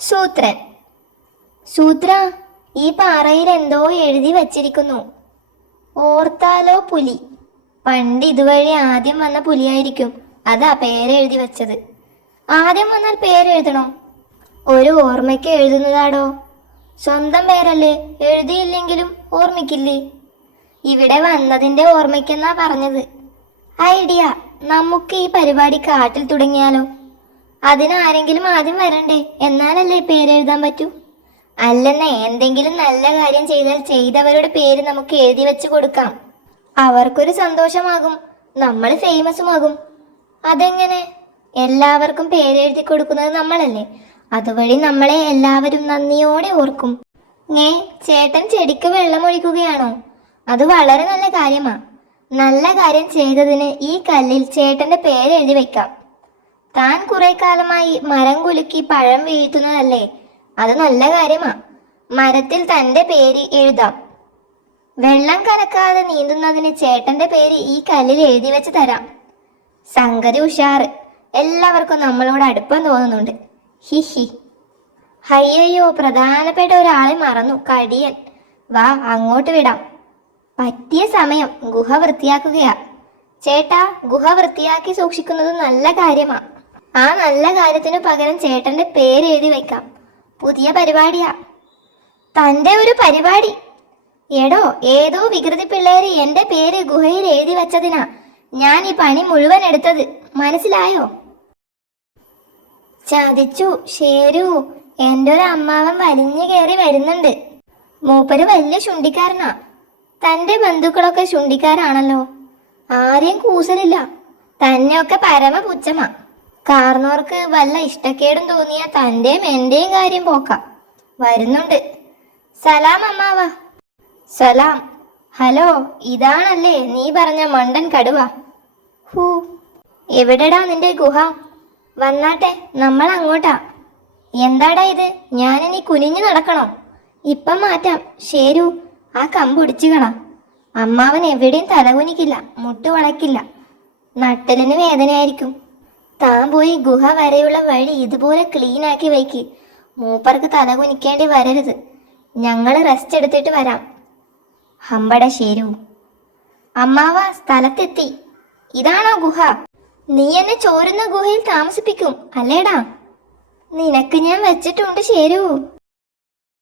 സൂത്രൻ. സൂത്ര, ഈ പാറയിൽ എന്തോ എഴുതി വച്ചിരിക്കുന്നു. ഓർത്താലോ പുലി. പണ്ട് ഇതുവഴി ആദ്യം വന്ന പുലിയായിരിക്കും, അതാ പേരെഴുതി വെച്ചത്. ആദ്യം വന്നാൽ പേരെഴുതണോ? ഒരു ഓർമ്മയ്ക്ക് എഴുതുന്നതാടോ. സ്വന്തം പേരല്ലേ, എഴുതിയില്ലെങ്കിലും ഓർമ്മിക്കില്ലേ? ഇവിടെ വന്നതിന്റെ ഓർമ്മയ്ക്കെന്നാ പറഞ്ഞത്. ഐഡിയ. നമുക്ക് ഈ പരിപാടി കാട്ടിൽ തുടങ്ങിയാലോ? അതിനാരെങ്കിലും ആദ്യം വരണ്ടേ, എന്നാലല്ലേ പേരെഴുതാൻ പറ്റൂ. അല്ലെന്നേ, എന്തെങ്കിലും നല്ല കാര്യം ചെയ്താൽ ചെയ്തവരുടെ പേര് നമുക്ക് എഴുതി വെച്ച് കൊടുക്കാം. അവർക്കൊരു സന്തോഷമാകും, നമ്മൾ ഫേമസുമാകും. അതെങ്ങനെ? എല്ലാവർക്കും പേരെഴുതി കൊടുക്കുന്നത് നമ്മളല്ലേ, അതുവഴി നമ്മളെ എല്ലാവരും നന്ദിയോടെ ഓർക്കും. ചേട്ടൻ ചെടിക്ക് വെള്ളമൊഴിക്കുകയാണോ? അത് വളരെ നല്ല കാര്യമാ. നല്ല കാര്യം ചെയ്തതിന് ഈ കല്ലിൽ ചേട്ടന്റെ പേരെഴുതി വെക്കാം. താൻ കുറെ കാലമായി മരം കുലുക്കി പഴം വീഴ്ത്തുന്നതല്ലേ, അത് നല്ല കാര്യമാ. മരത്തിൽ തന്റെ പേര് എഴുതാം. വെള്ളം കലക്കാതെ നീന്തുന്നതിന് ചേട്ടന്റെ പേര് ഈ കല്ലിൽ എഴുതി വെച്ച് തരാം. സംഗതി ഉഷാറ്. എല്ലാവർക്കും നമ്മളോട് അടുപ്പം തോന്നുന്നുണ്ട്. ഹിഹി. അയ്യോ, പ്രധാനപ്പെട്ട ഒരാളെ മറന്നു, കടിയൻ. വാ, അങ്ങോട്ട് വിടാം. പറ്റിയ സമയം. ഗുഹ വൃത്തിയാക്കുകയാ. ചേട്ടാ, ഗുഹ വൃത്തിയാക്കി സൂക്ഷിക്കുന്നത് നല്ല കാര്യമാ. ആ നല്ല കാര്യത്തിനു പകരം ചേട്ടന്റെ പേര് എഴുതി വെക്കാം. പുതിയ പരിപാടിയാ. തന്റെ ഒരു പരിപാടി? എടോ, ഏതോ വികൃതി പിള്ളേര് എന്റെ പേര് ഗുഹയിൽ എഴുതി വെച്ചതിനാ ഞാൻ ഈ പണി മുഴുവൻ എടുത്തത്, മനസ്സിലായോ? ചതിച്ചു. ശരു, എന്റെ ഒരു അമ്മാവൻ വലിഞ്ഞു കയറി വരുന്നുണ്ട്. മൂപ്പര് വലിയ ശുണ്ടിക്കാരനാ. തന്റെ ബന്ധുക്കളൊക്കെ ശുണ്ടിക്കാരാണല്ലോ. ആരെയും കൂസലില്ല. തന്നെയൊക്കെ പരമ പുച്ഛമാ. കാർന്നോർക്ക് വല്ല ഇഷ്ടക്കേടും തോന്നിയ തന്റെയും എന്റെയും കാര്യം പോക്കാം. വരുന്നുണ്ട്. സലാം അമ്മാവ. സലാം. ഹലോ, ഇതാണല്ലേ നീ പറഞ്ഞ മണ്ടൻ കടുവ? ഹൂ, എവിടെടാ നിന്റെ ഗുഹ? വന്നാട്ടെ, നമ്മൾ അങ്ങോട്ടാ. എന്താടാ ഇത്? ഞാനിനി കുനിഞ്ഞു നടക്കണോ? ഇപ്പം മാറ്റാം. ശരു, ആ കമ്പൊടിച്ചു കാണാം. അമ്മാവൻ എവിടെയും തലകുനിക്കില്ല, മുട്ടുവളക്കില്ല. നട്ടലിന് വേദനയായിരിക്കും. താൻ പോയി ഗുഹ വരെയുള്ള വഴി ഇതുപോലെ ക്ലീൻ ആക്കി വയ്ക്ക്. മൂപ്പർക്ക് തലകുനിക്കേണ്ടി വരരുത്. ഞങ്ങൾ റെസ്റ്റ് എടുത്തിട്ട് വരാം. ഹമ്പട ശരു. അമ്മാവ, സ്ഥലത്തെത്തി. ഇതാണോ ഗുഹ? നീ എന്നെ ചോരുന്ന ഗുഹയിൽ താമസിപ്പിക്കും അല്ലേടാ? നിനക്ക് ഞാൻ വെച്ചിട്ടുണ്ട് ശരു.